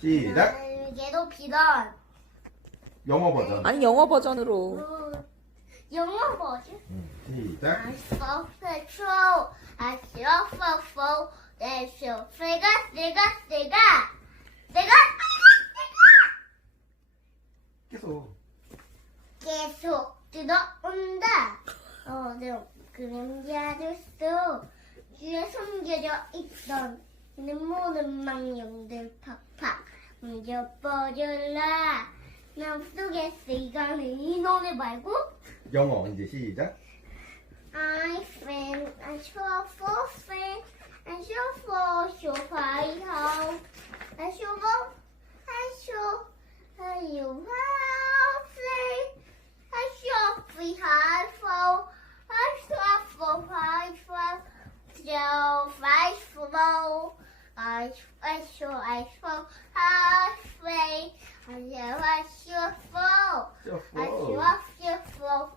시작. 음, 얘도 비단. 영어 버전. 아니 영어 버전으로 음, 영어 버전. 음, 시작. I saw petrol. I saw fofo. There's your figure, figure, figure. 내가 계속. 계속 들어온다. 어, 네, 그림자들 속 뒤에 숨겨져 있던 모든 망령들 팍 팍 옮겨버려라. 남 속에 쓰이가는 이 노래 말고 영어 이제 시작. I friend, I show for friend, I show for show I how, I show for, I show, I you how friend, I show free high for, I show for high for, show five for, I I show I show high I wash your phone. Your phone. I your phone.